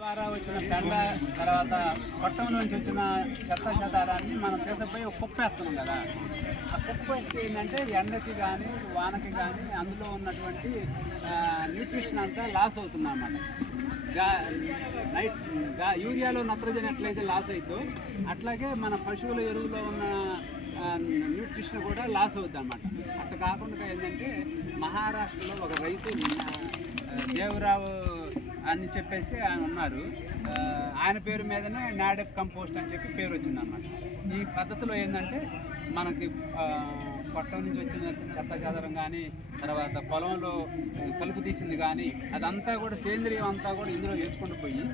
ద్వారా వచ్చిన పెండ తర్వాత కొట్టం నుంచి వచ్చిన చెత్త చెదారాన్ని మనం తీసుకుపోయి ఒక కుప్ప వేస్తున్నాం కదా. ఆ కుప్ప వేస్తే ఏంటంటే ఎండకి కానీ వానకి కానీ అందులో ఉన్నటువంటి న్యూట్రిషన్ అంతా లాస్ అవుతుంది అన్నమాట. యూరియాలో నత్రజని ఎట్లయితే లాస్ అవుతుందో అట్లాగే మన పశువుల ఎరువులో ఉన్న న్యూట్రిషన్ కూడా లాస్ అవుద్ది అన్నమాట. అట్లా కాకుండా ఏంటంటే మహారాష్ట్రలో ఒక రైతు దేవరావు అని చెప్పేసి ఆయన ఉన్నారు. ఆయన పేరు మీదనే నాడెప్ కంపోస్ట్ అని చెప్పి పేరు వచ్చిందన్నమాట. ఈ పద్ధతిలో ఏంటంటే మనకి పొట్టం నుంచి వచ్చిన చెత్త చెదరం కానీ తర్వాత పొలంలో కలుపు తీసింది కానీ అదంతా కూడా సేంద్రియం అంతా కూడా ఇందులో వేసుకుంటూ పోయి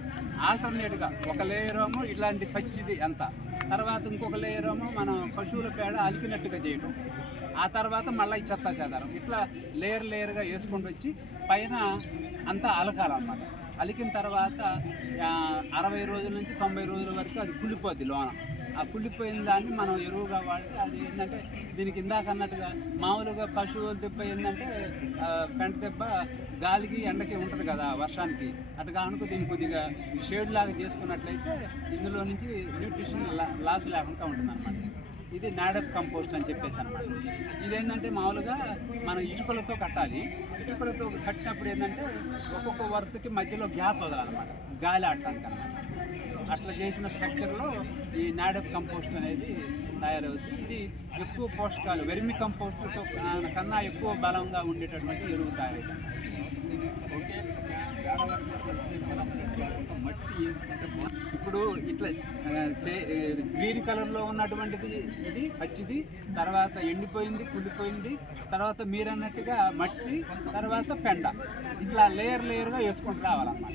ఆల్టర్నేట్గా ఒక లేయరేమో ఇలాంటి పచ్చిది అంతా, తర్వాత ఇంకొక లేయరేమో మనం పశువుల పేడ అలికినట్టుగా చేయటం, ఆ తర్వాత మళ్ళీ ఈ చెత్త చెదారం ఇట్లా లేయర్గా వేసుకుంటూ వచ్చి పైన అంతా అలకాలన్నమాట. అలికిన తర్వాత 60 రోజుల నుంచి 90 రోజుల వరకు అది కుళ్ళిపోద్ది లోన. ఆ కుళ్ళిపోయిన దాన్ని మనం ఎరువుగా వాడితే అది ఏంటంటే దీనికి ఇందాక అన్నట్టుగా మామూలుగా పశువుల దెబ్బ ఏంటంటే పెంట దెబ్బ గాలికి ఎండకి ఉంటుంది కదా వర్షానికి, అటు కానుక దీన్ని కొద్దిగా షేడ్ లాగా చేసుకున్నట్లయితే ఇందులో నుంచి న్యూట్రిషన్ లాస్ లేకుండా ఉంటుంది అన్నమాట. ఇది నాడెప్ కంపోస్ట్ అని చెప్పేసి అనమాట. ఇదేంటంటే మామూలుగా మనం ఇటుకలతో కట్టాలి. ఇటుకలతో కట్టినప్పుడు ఏంటంటే ఒక్కొక్క వరుసకి మధ్యలో గ్యాప్ వదలనమాట గాలి ఆడటానికి అనమాట. అట్లా చేసిన స్ట్రక్చర్లో ఈ నాడెప్ కంపోస్ట్ అనేది తయారవుతుంది. ఇది ఎక్కువ పోషకాలు వెర్మి కంపోస్ట్తో కన్నా ఎక్కువ బలంగా ఉండేటటువంటి ఎరువు తయారవుతుంది. ఇప్పుడు ఇట్లా గ్రీన్ కలర్లో ఉన్నటువంటిది ఇది పచ్చిది, తర్వాత ఎండిపోయింది కుళ్ళిపోయింది, తర్వాత మీరు అన్నట్టుగా మట్టి, తర్వాత పెండ, ఇట్లా లేయర్గా వేసుకుంటూ రావాలన్నమాట.